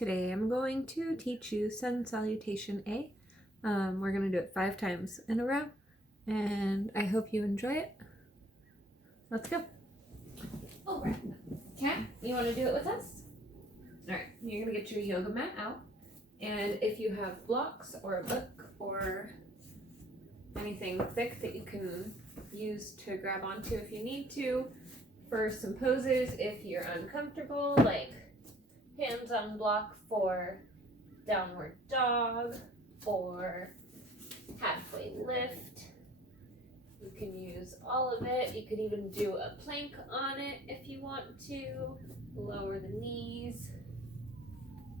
Today I'm going to teach you Sun Salutation A. We're going to do it 5 times in a row, and I hope you enjoy it. Let's go. All right. Kat, you want to do it with us? All right, you're going to get your yoga mat out, and if you have blocks or a book or anything thick that you can use to grab onto if you need to, for some poses, if you're uncomfortable, like hands on block for downward dog or halfway lift. You can use all of it. You could even do a plank on it if you want to. Lower the knees.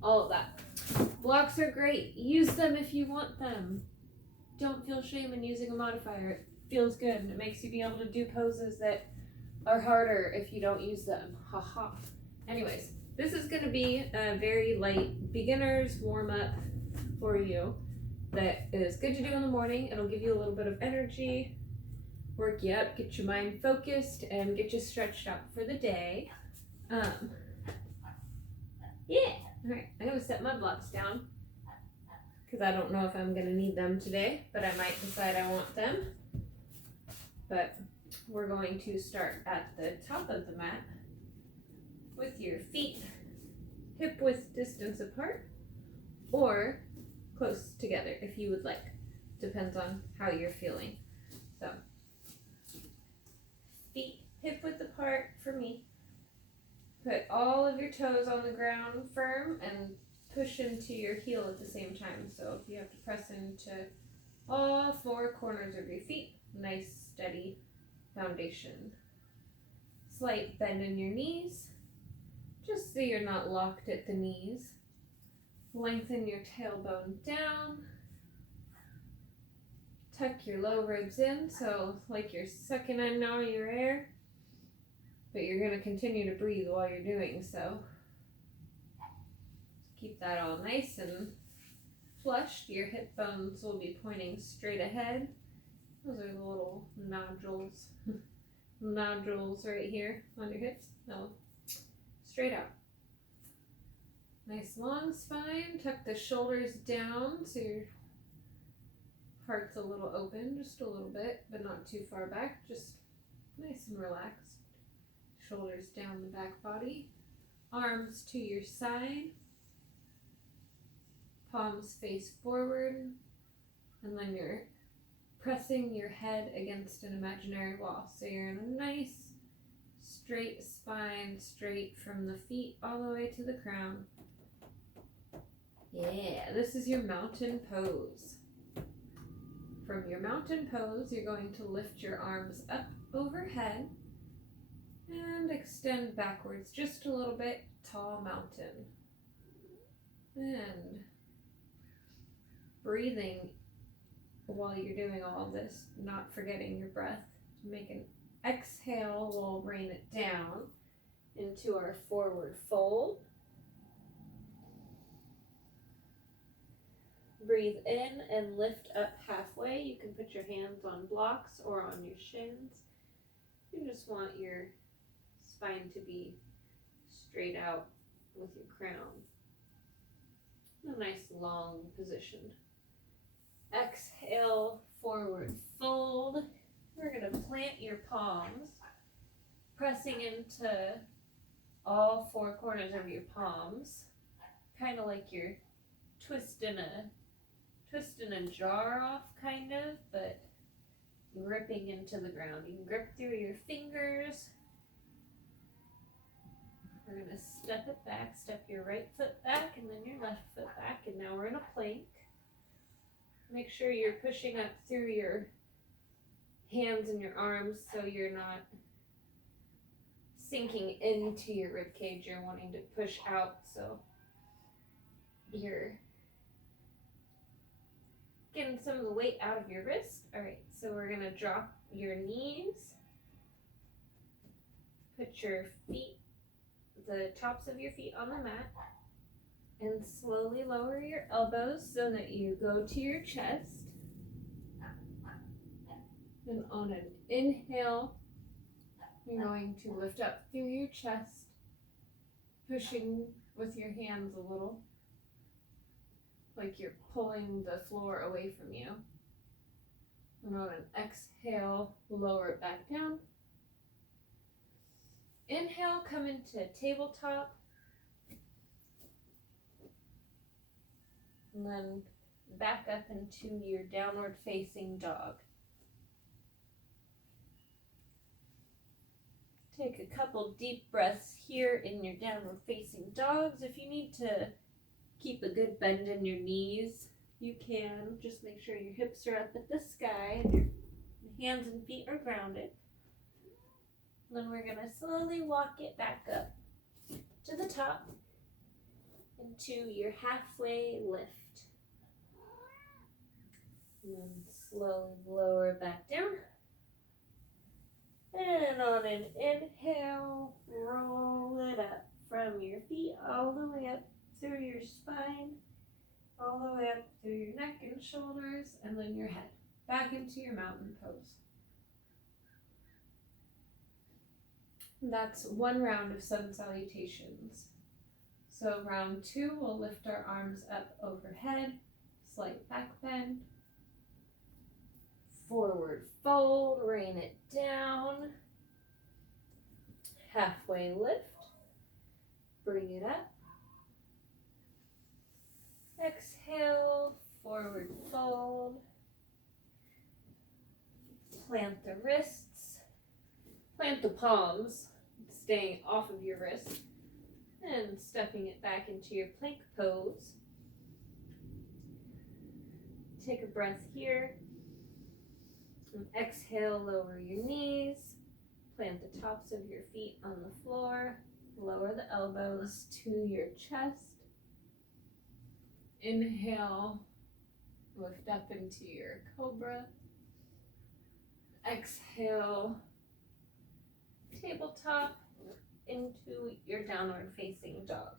All of that. Blocks are great. Use them if you want them. Don't feel shame in using a modifier. It feels good and it makes you be able to do poses that are harder if you don't use them. Haha. Anyways, this is going to be a very light beginner's warm-up for you that is good to do in the morning. It'll give you a little bit of energy, work you up, get your mind focused, and get you stretched out for the day. Yeah. All right, I'm going to set my blocks down because I don't know if I'm going to need them today, but I might decide I want them. But we're going to start at the top of the mat with your feet hip width distance apart or close together if you would like. Depends on how you're feeling. So, feet hip width apart for me. Put all of your toes on the ground firm and push into your heel at the same time. So if you have to press into all 4 corners of your feet, nice steady foundation. Slight bend in your knees, just so you're not locked at the knees. Lengthen your tailbone down. Tuck your low ribs in, so like you're sucking in all your air, but you're going to continue to breathe while you're doing so. Keep that all nice and flushed. Your hip bones will be pointing straight ahead. Those are the little nodules. Nodules right here on your hips. No, straight out. Nice long spine. Tuck the shoulders down so your heart's a little open, just a little bit, but not too far back. Just nice and relaxed. Shoulders down the back body. Arms to your side. Palms face forward. And then you're pressing your head against an imaginary wall. So you're in a nice straight spine, straight from the feet all the way to the crown. Yeah, this is your mountain pose. From your mountain pose, you're going to lift your arms up overhead and extend backwards just a little bit, tall mountain. And breathing while you're doing all this, not forgetting your breath. Make an exhale, we'll rain it down into our forward fold. Breathe in and lift up halfway. You can put your hands on blocks or on your shins. You just want your spine to be straight out with your crown. A nice long position. Exhale, forward fold. We're going to plant your palms, pressing into all 4 corners of your palms, kind of like you're twisting a jar off, kind of, but gripping into the ground. You can grip through your fingers. We're going to step it back, step your right foot back, and then your left foot back, and now we're in a plank. Make sure you're pushing up through your hands and your arms so you're not sinking into your rib cage. You're wanting to push out so you're getting some of the weight out of your wrist. All right, so we're going to drop your knees. Put your feet, the tops of your feet on the mat, and slowly lower your elbows so that you go to your chest. And on an inhale, you're going to lift up through your chest, pushing with your hands a little. like you're pulling the floor away from you. And on an exhale, lower it back down. Inhale, come into tabletop. And then back up into your downward facing dog. Take a couple deep breaths here in your downward facing dogs. If you need to keep a good bend in your knees, you can. Just make sure your hips are up at the sky and your hands and feet are grounded. Then we're going to slowly walk it back up to the top into your halfway lift. And then slowly lower it back down. And on an inhale, roll it up from your feet all the way up through your spine, all the way up through your neck and shoulders, and then your head. Back into your mountain pose. That's one round of sun salutations. So round 2, we'll lift our arms up overhead, slight back bend, forward fold, rain it down, halfway lift, bring it up, exhale, forward fold, plant the wrists, plant the palms, staying off of your wrists, and stepping it back into your plank pose. Take a breath here. And exhale, lower your knees, plant the tops of your feet on the floor, lower the elbows to your chest. Inhale, lift up into your cobra. Exhale, tabletop into your downward facing dog.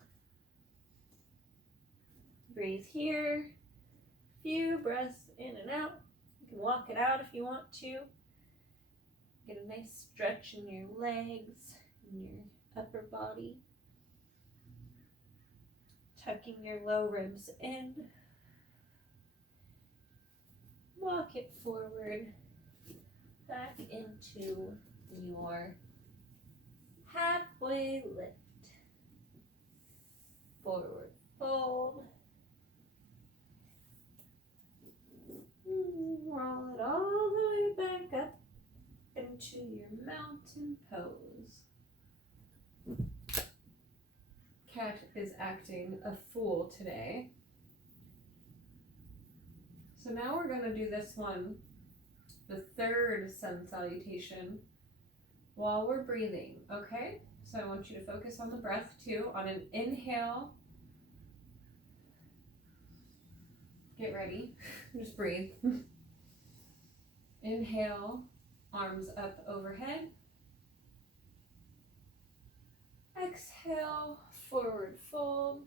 Breathe here, few breaths in and out. You can walk it out if you want to. Get a nice stretch in your legs and your upper body. Tucking your low ribs in. Walk it forward, back into your halfway lift. Forward fold. Roll it all the way back up into your mountain pose. Cat is acting a fool today. So now we're going to do this one, the third sun salutation, while we're breathing, okay? So I want you to focus on the breath too. On an inhale, get ready, just breathe. Inhale, arms up overhead. Exhale, forward fold.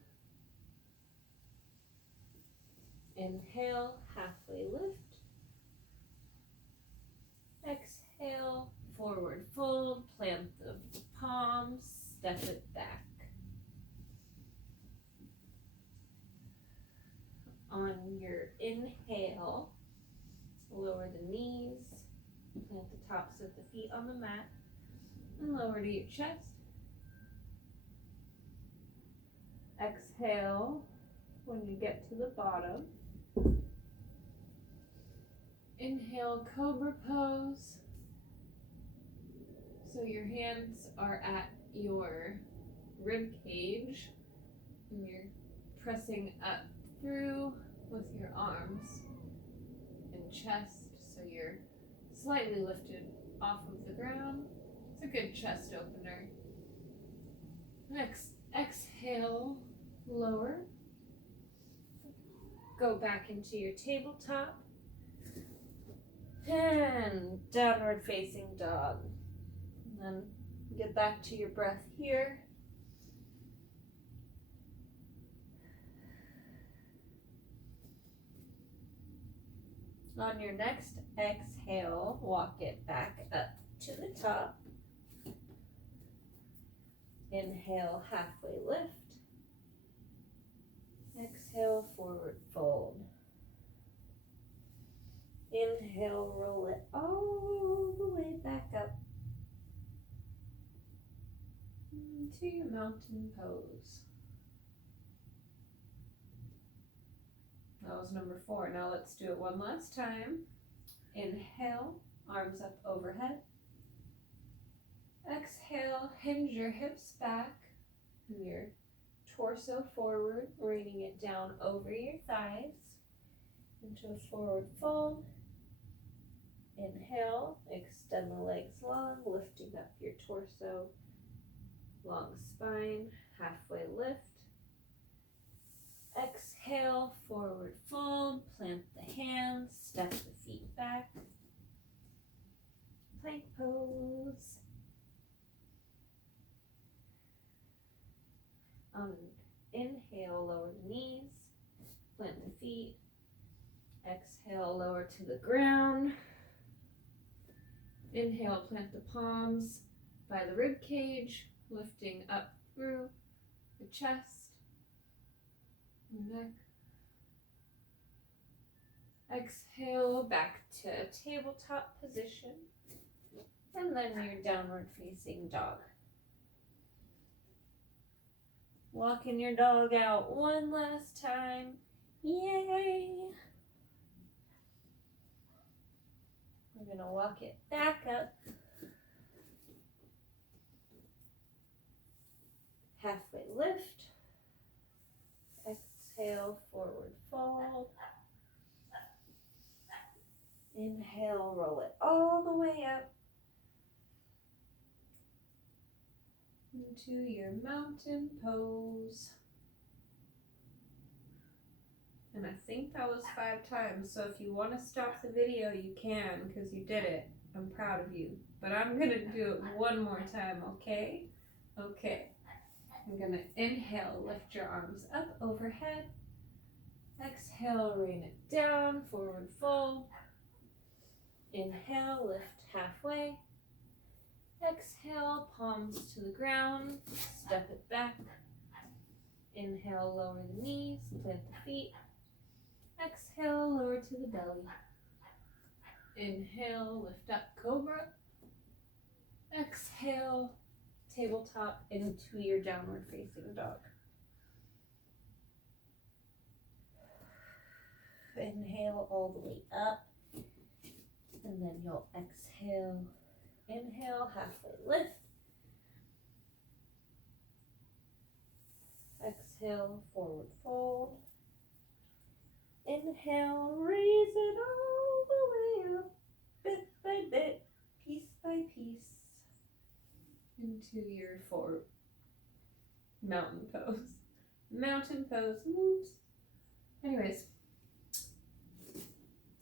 Inhale, halfway lift. Exhale, forward fold. Plant the palms, step it back. On your inhale, lower the knees, plant the tops of the feet on the mat, and lower to your chest. Exhale when you get to the bottom. Inhale, cobra pose. So your hands are at your rib cage and you're pressing up through with your arms and chest, so you're slightly lifted off of the ground. It's a good chest opener. Next, exhale, lower. Go back into your tabletop. And downward facing dog. And then get back to your breath here. On your next exhale, walk it back up to the top. Inhale, halfway lift. Exhale, forward fold. Inhale, roll it all the way back up to your mountain pose. That was number 4. Now let's do it one last time. Inhale, arms up overhead. Exhale, hinge your hips back and your torso forward, raining it down over your thighs into a forward fold. Inhale, extend the legs long, lifting up your torso, long spine, halfway lift. Exhale, forward fold, plant the hands, step the feet back. Plank pose. Inhale, lower the knees, plant the feet. Exhale, lower to the ground. Inhale, plant the palms by the rib cage, lifting up through the chest, neck. Exhale, back to a tabletop position, and then your downward facing dog. Walking your dog out one last time. Yay! We're gonna walk it back up. Halfway lift. Exhale, forward fold. Inhale, roll it all the way up into your mountain pose. And I think that was 5 times, so if you want to stop the video, you can, because you did it. I'm proud of you. But I'm going to do it one more time, okay? Okay. I'm going to inhale, lift your arms up overhead. Exhale, rain it down, forward fold. Inhale, lift halfway. Exhale, palms to the ground, step it back. Inhale, lower the knees, plant the feet. Exhale, lower to the belly. Inhale, lift up, cobra. Exhale, tabletop into your downward facing dog. Inhale all the way up, and then you'll exhale. Inhale, halfway lift. Exhale, forward fold. Inhale, raise it all the way up, bit by bit, piece by piece, into your forward mountain pose. Mountain pose moves. Anyways,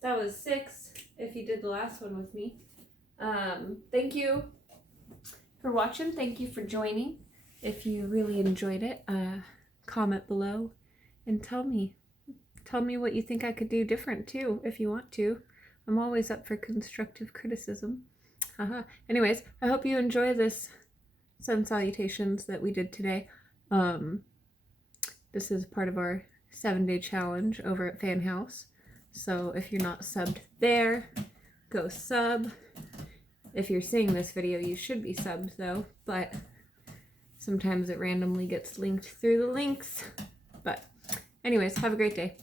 that was 6 if you did the last one with me. Thank you for watching. Thank you for joining. If you really enjoyed it, comment below and tell me what you think I could do different too, if you want to. I'm always up for constructive criticism. Anyways, I hope you enjoy this sun salutations that we did today. This is part of our 7-day challenge over at Fanhouse. So if you're not subbed there, go sub. If you're seeing this video, you should be subbed though, but sometimes it randomly gets linked through the links. But anyways, have a great day.